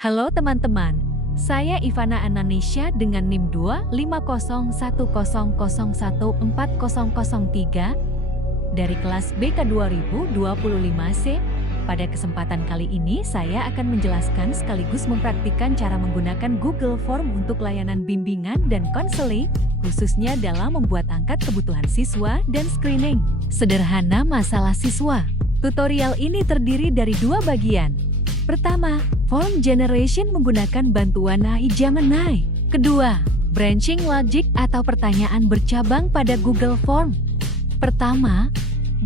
Halo teman-teman, saya Ivana Ananisha dengan NIM 2501001140003 dari kelas BK 2025C. Pada kesempatan kali ini saya akan menjelaskan sekaligus mempraktikkan cara menggunakan Google Form untuk layanan bimbingan dan konseling, khususnya dalam membuat angkat kebutuhan siswa dan screening. Sederhana masalah siswa. Tutorial ini terdiri dari dua bagian. Pertama, form generation menggunakan bantuan AI Gemini. Kedua, branching logic atau pertanyaan bercabang pada Google Form. Pertama,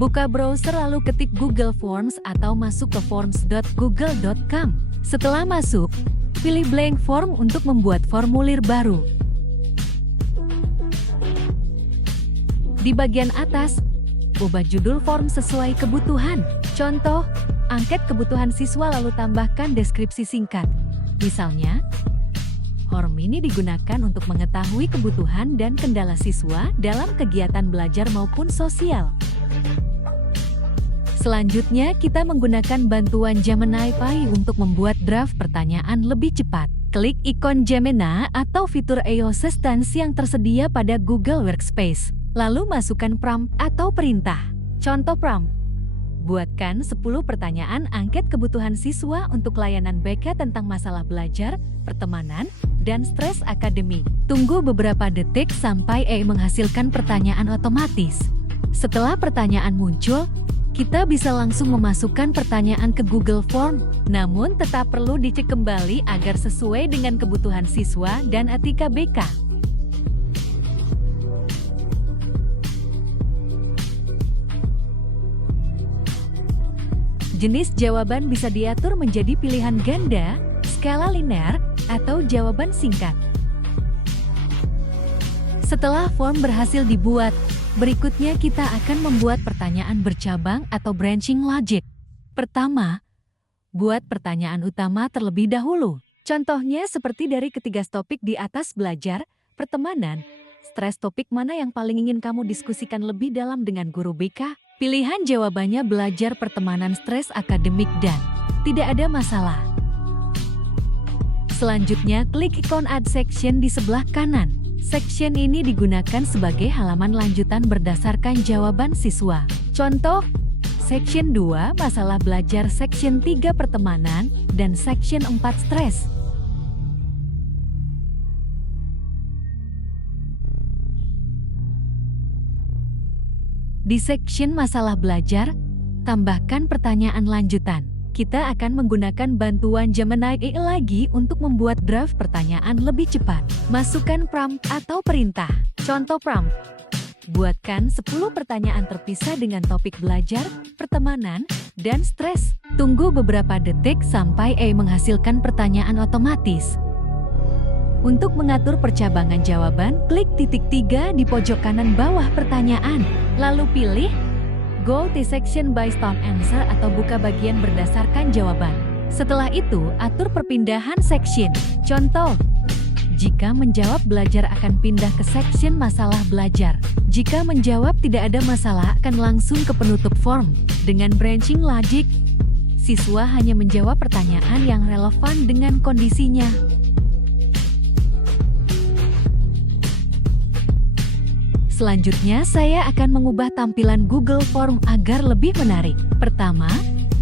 buka browser lalu ketik Google Forms atau masuk ke forms.google.com. Setelah masuk, pilih blank form untuk membuat formulir baru. Di bagian atas, ubah judul form sesuai kebutuhan. Contoh, angket kebutuhan siswa lalu tambahkan deskripsi singkat. Misalnya, form ini digunakan untuk mengetahui kebutuhan dan kendala siswa dalam kegiatan belajar maupun sosial. Selanjutnya, kita menggunakan bantuan Gemini Pi untuk membuat draft pertanyaan lebih cepat. Klik ikon Gemini atau fitur AI Assistant yang tersedia pada Google Workspace. Lalu masukkan prompt atau perintah. Contoh prompt. Buatkan 10 pertanyaan angket kebutuhan siswa untuk layanan BK tentang masalah belajar, pertemanan, dan stres akademik. Tunggu beberapa detik sampai AI menghasilkan pertanyaan otomatis. Setelah pertanyaan muncul, kita bisa langsung memasukkan pertanyaan ke Google Form. Namun tetap perlu dicek kembali agar sesuai dengan kebutuhan siswa dan etika BK. Jenis jawaban bisa diatur menjadi pilihan ganda, skala linear, atau jawaban singkat. Setelah form berhasil dibuat, berikutnya kita akan membuat pertanyaan bercabang atau branching logic. Pertama, buat pertanyaan utama terlebih dahulu. Contohnya seperti dari ketiga topik di atas: belajar, pertemanan, stres. Topik mana yang paling ingin kamu diskusikan lebih dalam dengan guru BK? Pilihan jawabannya belajar, pertemanan, stres akademik, dan tidak ada masalah. Selanjutnya, klik ikon Add Section di sebelah kanan. Section ini digunakan sebagai halaman lanjutan berdasarkan jawaban siswa. Contoh, Section 2 masalah belajar, Section 3 pertemanan, dan Section 4 stres. Di section masalah belajar, tambahkan pertanyaan lanjutan. Kita akan menggunakan bantuan Gemini AI lagi untuk membuat draft pertanyaan lebih cepat. Masukkan prompt atau perintah. Contoh prompt. Buatkan 10 pertanyaan terpisah dengan topik belajar, pertemanan, dan stres. Tunggu beberapa detik sampai AI menghasilkan pertanyaan otomatis. Untuk mengatur percabangan jawaban, klik titik 3 di pojok kanan bawah pertanyaan. Lalu pilih Go to Section Based on Answer atau buka bagian berdasarkan jawaban. Setelah itu, atur perpindahan section. Contoh, jika menjawab belajar akan pindah ke section masalah belajar. Jika menjawab tidak ada masalah akan langsung ke penutup form. Dengan branching logic, siswa hanya menjawab pertanyaan yang relevan dengan kondisinya. Selanjutnya, saya akan mengubah tampilan Google Form agar lebih menarik. Pertama,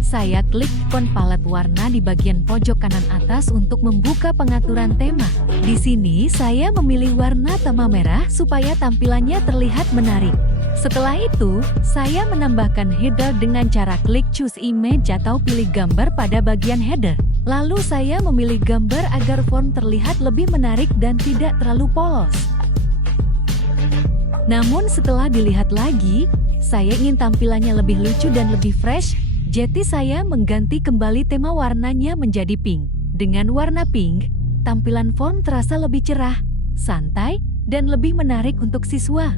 saya klik ikon palet warna di bagian pojok kanan atas untuk membuka pengaturan tema. Di sini, saya memilih warna tema merah supaya tampilannya terlihat menarik. Setelah itu, saya menambahkan header dengan cara klik Choose Image atau pilih gambar pada bagian header. Lalu saya memilih gambar agar form terlihat lebih menarik dan tidak terlalu polos. Namun setelah dilihat lagi, saya ingin tampilannya lebih lucu dan lebih fresh, jadi saya mengganti kembali tema warnanya menjadi pink. Dengan warna pink, tampilan form terasa lebih cerah, santai, dan lebih menarik untuk siswa.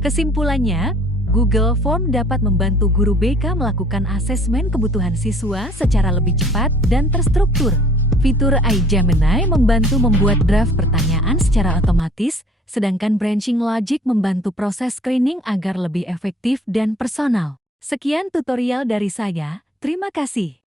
Kesimpulannya, Google Form dapat membantu guru BK melakukan asesmen kebutuhan siswa secara lebih cepat dan terstruktur. Fitur AI Gemini membantu membuat draft pertanyaan secara otomatis, sedangkan branching logic membantu proses screening agar lebih efektif dan personal. Sekian tutorial dari saya, terima kasih.